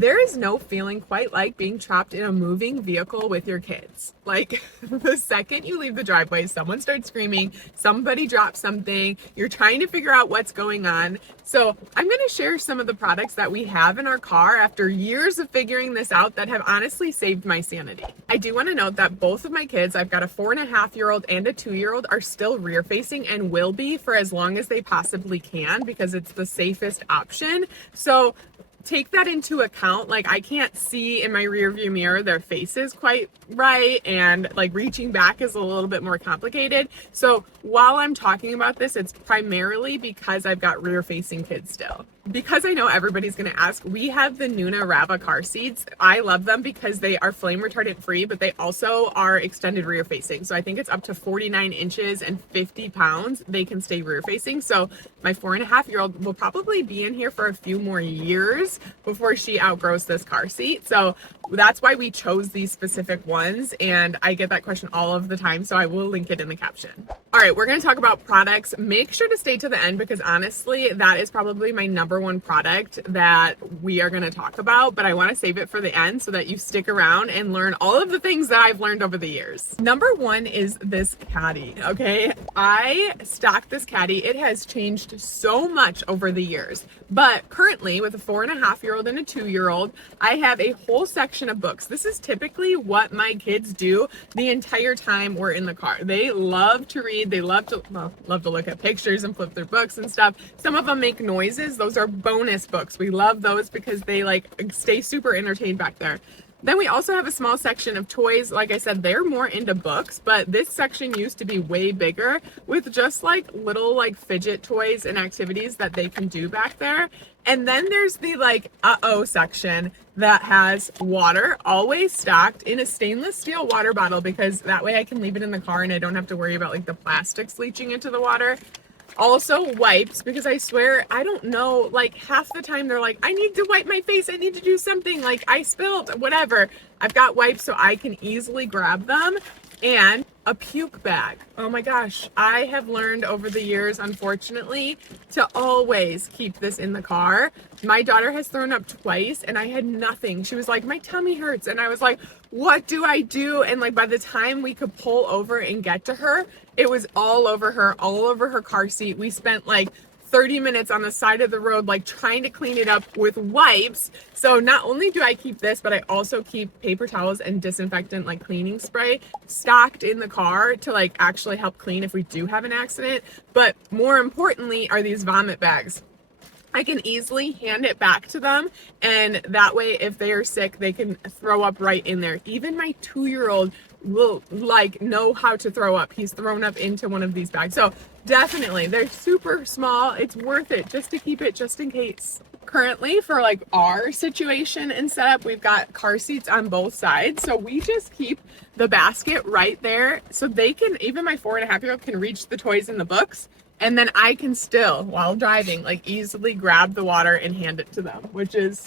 There is no feeling quite like being trapped in a moving vehicle with your kids. Like the second you leave the driveway, someone starts screaming, somebody drops something, you're trying to figure out what's going on. So I'm going to share some of the products that we have in our car after years of figuring this out that have honestly saved my sanity. I do want to note that both of my kids, I've got a 4.5-year-old and a 2-year-old, are still rear facing and will be for as long as they possibly can because it's the safest option. So take that into account. Like, I can't see in my rear view mirror their faces quite right, and like reaching back is a little bit more complicated. So while I'm talking about this, it's primarily because I've got rear facing kids still. Because I know everybody's going to ask, we have the Nuna Rava car seats. I love them because they are flame retardant free, but they also are extended rear facing. So I think it's up to 49 inches and 50 pounds. They can stay rear facing. So my 4.5-year-old will probably be in here for a few more years before she outgrows this car seat. So that's why we chose these specific ones. And I get that question all of the time, so I will link it in the caption. All right, we're going to talk about products. Make sure to stay to the end because honestly, that is probably my number one product that we are going to talk about, but I want to save it for the end so that you stick around and learn all of the things that I've learned over the years. Number one is this caddy. Okay, I stocked this caddy. It has changed so much over the years, but currently with a 4.5-year-old and a 2-year-old, I have a whole section of books. This is typically what my kids do the entire time we're in the car. They love to read. They love to look at pictures and flip their books and stuff. Some of them make noises. Those are bonus books. We love those because they like stay super entertained back there. Then we also have a small section of toys. Like I said, they're more into books, but this section used to be way bigger with just like little like fidget toys and activities that they can do back there. And then there's the like uh-oh section that has water always stocked in a stainless steel water bottle because that way I can leave it in the car and I don't have to worry about like the plastics leaching into the water. Also wipes, because I swear, I don't know, like half the time they're like, I need to wipe my face, I need to do something, like I spilled, whatever. I've got wipes so I can easily grab them. And a puke bag. Oh my gosh, I have learned over the years, unfortunately, to always keep this in the car. My daughter has thrown up twice and I had nothing. She was like, my tummy hurts. And I was like, what do I do? And like by the time we could pull over and get to her, it was all over her car seat. We spent like 30 minutes on the side of the road, like trying to clean it up with wipes. So not only do I keep this, but I also keep paper towels and disinfectant, like cleaning spray, stocked in the car to like actually help clean if we do have an accident. But more importantly are these vomit bags. I can easily hand it back to them, and that way if they are sick, they can throw up right in there. Even my 2-year-old will like know how to throw up. He's thrown up into one of these bags. So definitely, they're super small. It's worth it just to keep it just in case. Currently, for like our situation and setup, we've got car seats on both sides. So we just keep the basket right there so they can, even my 4.5-year-old can reach the toys and the books. And then I can still, while driving, like easily grab the water and hand it to them, which is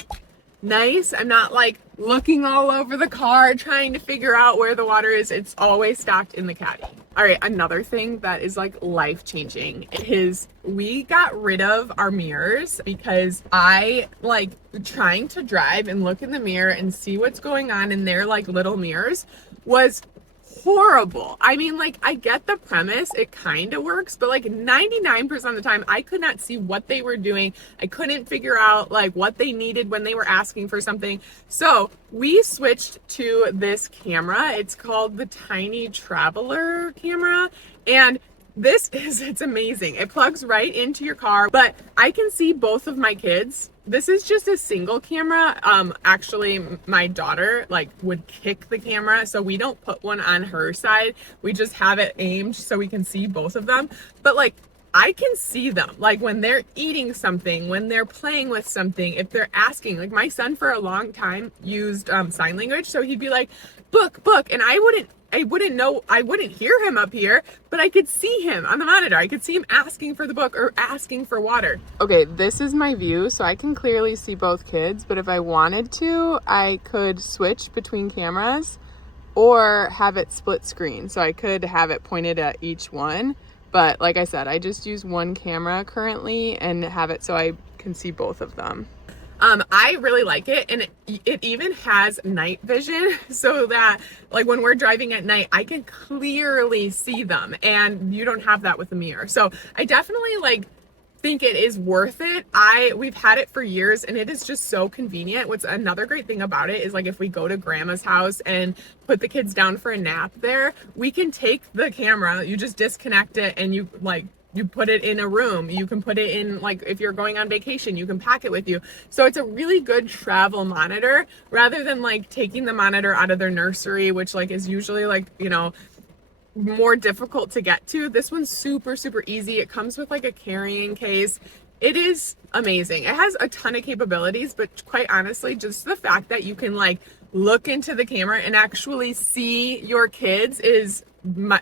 nice. I'm not like looking all over the car trying to figure out where the water is. It's always stocked in the caddy. All right, another thing that is like life-changing is we got rid of our mirrors because I like trying to drive and look in the mirror and see what's going on in their like little mirrors was horrible. I mean, like, I get the premise, it kind of works, but like 99% of the time I could not see what they were doing. I couldn't figure out like what they needed when they were asking for something. So we switched to this camera. It's called the Tiny Traveler camera, and it's amazing. It plugs right into your car, but I can see both of my kids. This is just a single camera. Actually, my daughter like would kick the camera, so we don't put one on her side. We just have it aimed so we can see both of them. But like, I can see them, like when they're eating something, when they're playing with something, if they're asking. Like my son for a long time used sign language, so he'd be like, book, and I wouldn't hear him up here, but I could see him on the monitor. I could see him asking for the book or asking for water. Okay, this is my view, so I can clearly see both kids, but if I wanted to, I could switch between cameras or have it split screen. So I could have it pointed at each one. But like I said, I just use one camera currently and have it so I can see both of them. I really like it, and it even has night vision so that like when we're driving at night, I can clearly see them, and you don't have that with the mirror. So I definitely like think it is worth it. We've had it for years, and it is just so convenient. What's another great thing about it is like if we go to grandma's house and put the kids down for a nap there, we can take the camera, you just disconnect it, and you put it in a room. You can put it in, like, if you're going on vacation, you can pack it with you. So it's a really good travel monitor rather than like taking the monitor out of their nursery, which like is usually like, you know, more difficult to get to. This one's super, super easy. It comes with like a carrying case. It is amazing. It has a ton of capabilities, but quite honestly, just the fact that you can like look into the camera and actually see your kids is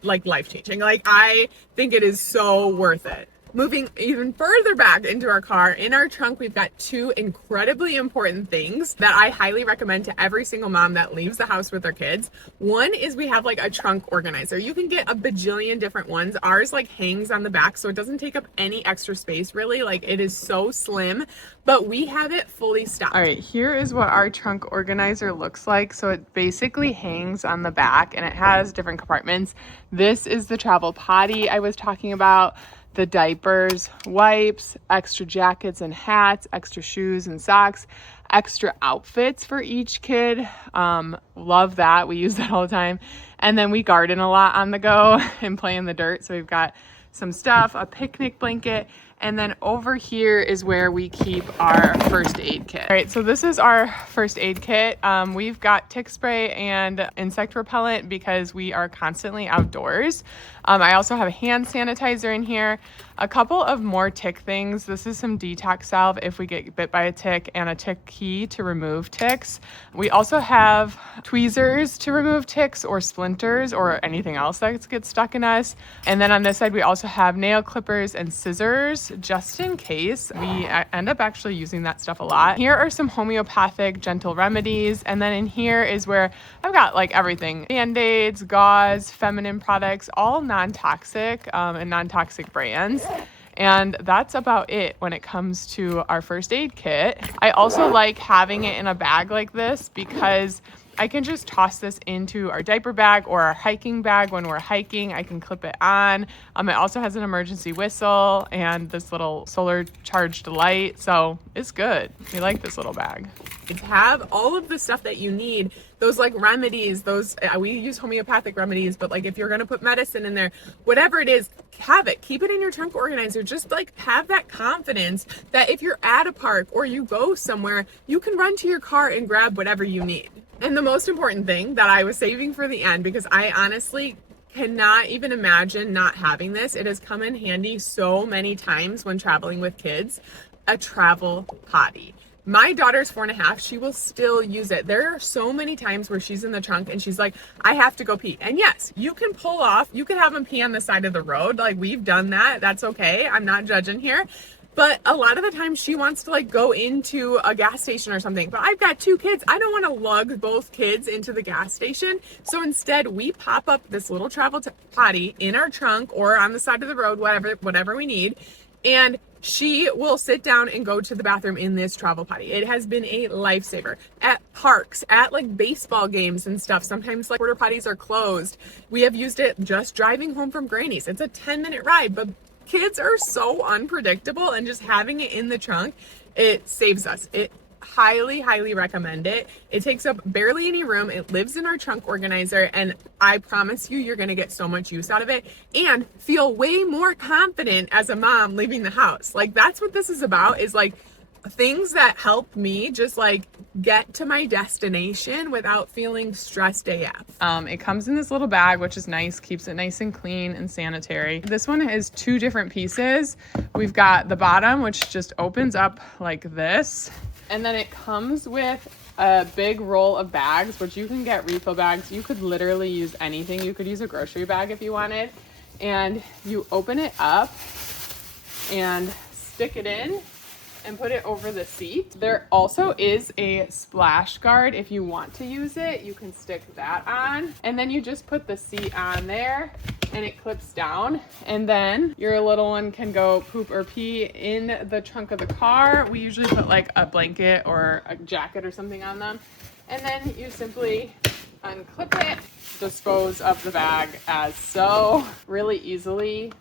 like life-changing. Like, I think it is so worth it. Moving even further back into our car, in our trunk, we've got two incredibly important things that I highly recommend to every single mom that leaves the house with their kids. One is we have like a trunk organizer. You can get a bajillion different ones. Ours like hangs on the back, so it doesn't take up any extra space really. Like, it is so slim, but we have it fully stocked. All right, here is what our trunk organizer looks like. So it basically hangs on the back and it has different compartments. This is the travel potty I was talking about. The diapers, wipes, extra jackets and hats, extra shoes and socks, extra outfits for each kid. Love that. We use that all the time. And then we garden a lot on the go and play in the dirt. So we've got some stuff, a picnic blanket, and then over here is where we keep our first aid kit. All right, so this is our first aid kit. We've got tick spray and insect repellent because we are constantly outdoors. I also have hand sanitizer in here, a couple of more tick things. This is some detox salve if we get bit by a tick, and a tick key to remove ticks. We also have tweezers to remove ticks or splinters or anything else that gets stuck in us. And then on this side, we also have nail clippers and scissors just in case. We end up actually using that stuff a lot. Here are some homeopathic gentle remedies. And then in here is where I've got like everything: Band-Aids, gauze, feminine products, all non-toxic and non-toxic brands. And that's about it when it comes to our first aid kit. I also like having it in a bag like this because I can just toss this into our diaper bag or our hiking bag when we're hiking. I can clip it on. It also has an emergency whistle and this little solar charged light. So it's good. We like this little bag. Have all of the stuff that you need. Those like remedies, those we use homeopathic remedies, but like if you're gonna put medicine in there, whatever it is, have it. Keep it in your trunk organizer. Just like have that confidence that if you're at a park or you go somewhere, you can run to your car and grab whatever you need. And the most important thing that I was saving for the end, because I honestly cannot even imagine not having this. It has come in handy so many times when traveling with kids. A travel potty. My daughter's 4.5. She will still use it. There are so many times where she's in the trunk and she's like, I have to go pee. And yes, you can pull off. You can have them pee on the side of the road. Like, we've done that. That's okay. I'm not judging here. But a lot of the time she wants to like go into a gas station or something. But I've got 2 kids. I don't want to lug both kids into the gas station. So instead we pop up this little travel potty in our trunk or on the side of the road, whatever we need. And she will sit down and go to the bathroom in this travel potty. It has been a lifesaver at parks, at like baseball games and stuff. Sometimes like porta potties are closed. We have used it just driving home from Granny's. It's a 10-minute ride, but kids are so unpredictable, and just having it in the trunk, it saves us. It highly recommend it. It takes up barely any room. It lives in our trunk organizer, and I promise you, you're going to get so much use out of it and feel way more confident as a mom leaving the house. Like, that's what this is about, is like things that help me just like get to my destination without feeling stressed AF. It comes in this little bag, which is nice, keeps it nice and clean and sanitary. This one has 2 different pieces. We've got the bottom, which just opens up like this. And then it comes with a big roll of bags, which you can get refill bags. You could literally use anything. You could use a grocery bag if you wanted. And you open it up and stick it in and put it over the seat. There also is a splash guard. If you want to use it, you can stick that on. And then you just put the seat on there and it clips down, and then your little one can go poop or pee in the trunk of the car. We usually put like a blanket or a jacket or something on them, and then you simply unclip it, dispose of the bag as so. Really easily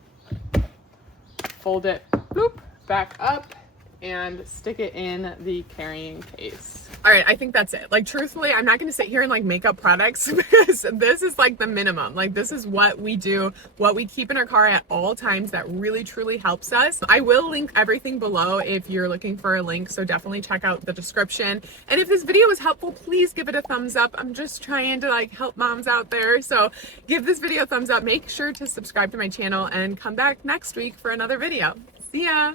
fold it, boop, back up, and stick it in the carrying case. All right, I think that's it. Like, truthfully, I'm not going to sit here and like make up products because this is like the minimum. Like, this is what we do, what we keep in our car at all times that really truly helps us. I will link everything below if you're looking for a link, so definitely check out the description. And if this video was helpful, please give it a thumbs up. I'm just trying to like help moms out there, so give this video a thumbs up. Make sure to subscribe to my channel and come back next week for another video. See ya!